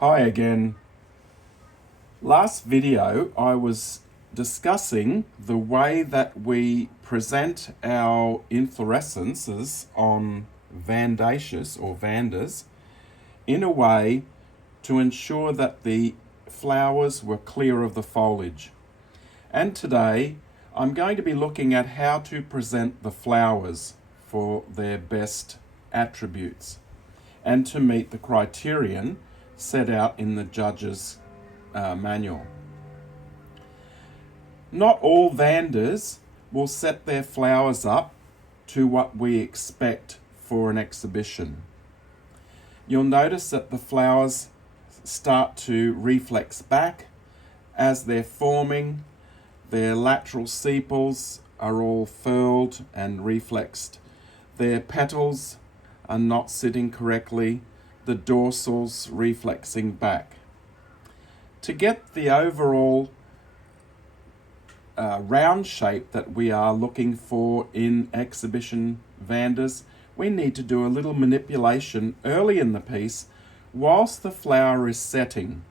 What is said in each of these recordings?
Hi again. Last video I was discussing the way that we present our inflorescences on Vandaceous or Vandas in a way to ensure that the flowers were clear of the foliage. And today I'm going to be looking at how to present the flowers for their best attributes and to meet the criterion set out in the judge's manual. Not all Vandas will set their flowers up to what we expect for an exhibition. You'll notice that the flowers start to reflex back as they're forming. Their lateral sepals are all furled and reflexed. Their petals are not sitting correctly. The dorsals reflexing back. To get the overall round shape that we are looking for in exhibition Vandas, we need to do a little manipulation early in the piece whilst the flower is setting.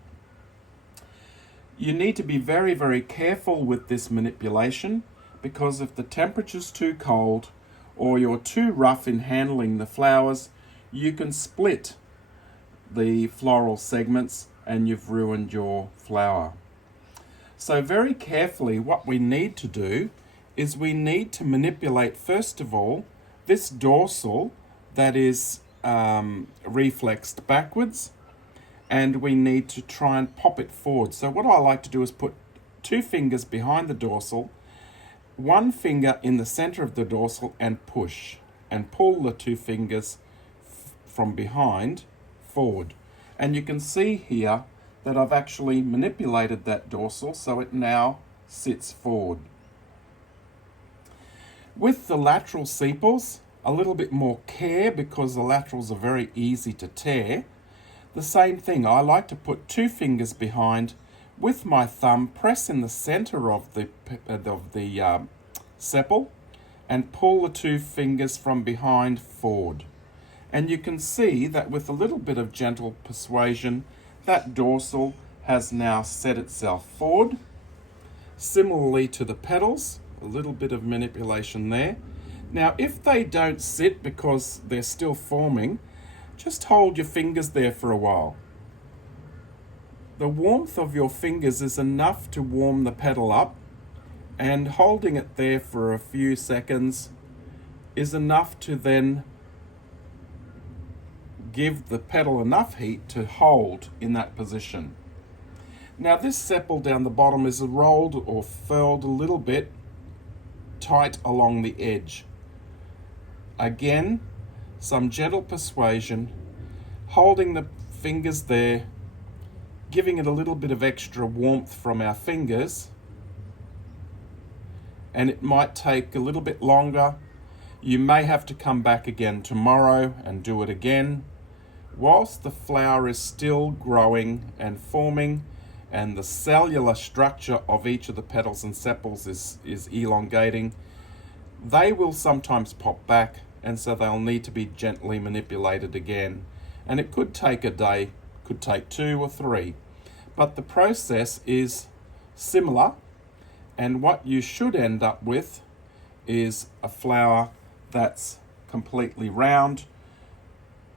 You need to be very, very careful with this manipulation because if the temperature's too cold or you're too rough in handling the flowers, you can split the floral segments and you've ruined your flower. So very carefully what we need to do is we need to manipulate first of all this dorsal that is reflexed backwards, and we need to try and pop it forward. So what I like to do is put 2 fingers behind the dorsal, 1 finger in the center of the dorsal and push and pull the 2 fingers from behind forward. And you can see here that I've actually manipulated that dorsal so it now sits forward. With the lateral sepals, a little bit more care because the laterals are very easy to tear. The same thing, I like to put 2 fingers behind with my thumb, press in the center of the sepal and pull the 2 fingers from behind forward. And you can see that with a little bit of gentle persuasion, that dorsal has now set itself forward. Similarly to the petals, a little bit of manipulation there. Now, if they don't sit because they're still forming, just hold your fingers there for a while. The warmth of your fingers is enough to warm the petal up, and holding it there for a few seconds is enough to then give the petal enough heat to hold in that position. Now this sepal down the bottom is rolled or furled a little bit tight along the edge. Again, some gentle persuasion, holding the fingers there, giving it a little bit of extra warmth from our fingers, and it might take a little bit longer. You may have to come back again tomorrow and do it again. Whilst the flower is still growing and forming and the cellular structure of each of the petals and sepals is elongating, they will sometimes pop back, and so they'll need to be gently manipulated again. And it could take a day, could take 2 or 3, but the process is similar, and what you should end up with is a flower that's completely round,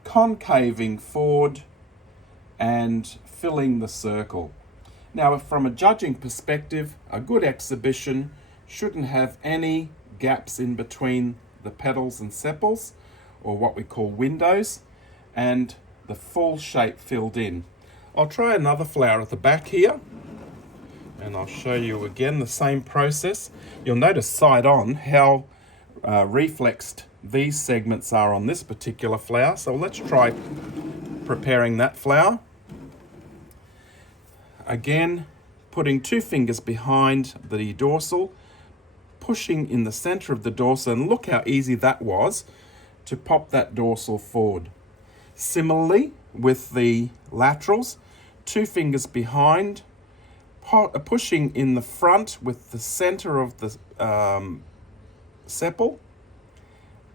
concaving forward and filling the circle. Now, from a judging perspective, a good exhibition shouldn't have any gaps in between the petals and sepals, or what we call windows, and the full shape filled in. I'll try another flower at the back here, and I'll show you again the same process. You'll notice side on how reflexed these segments are on this particular flower. So let's try preparing that flower. Again, putting 2 fingers behind the dorsal, pushing in the center of the dorsal, and look how easy that was to pop that dorsal forward. Similarly with the laterals, 2 fingers behind, pushing in the front with the center of the sepal,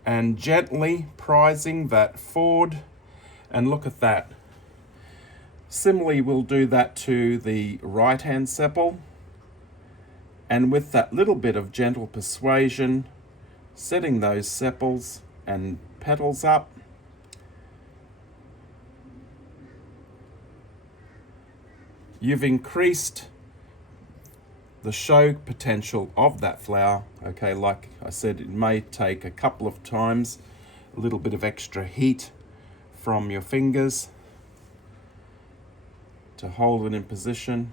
and gently prising that forward, and look at that. Similarly, we'll do that to the right hand sepal, and with that little bit of gentle persuasion, setting those sepals and petals up. You've increased the show potential of that flower. Okay, like I said, it may take a couple of times, a little bit of extra heat from your fingers to hold it in position.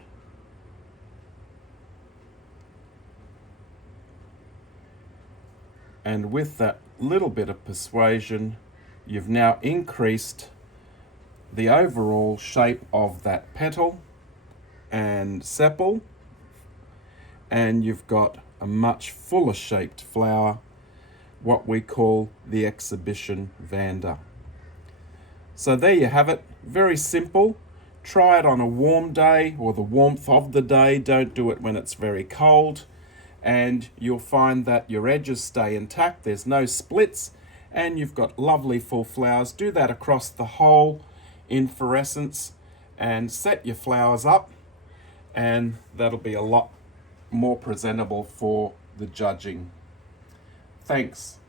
And with that little bit of persuasion, you've now increased the overall shape of that petal and sepal, and you've got a much fuller shaped flower, what we call the exhibition Vanda. So there you have it, very simple. Try it on a warm day or the warmth of the day. Don't do it when it's very cold, and you'll find that your edges stay intact, there's no splits, and you've got lovely full flowers. Do that across the whole inflorescence and set your flowers up, and that'll be a lot more presentable for the judging. Thanks.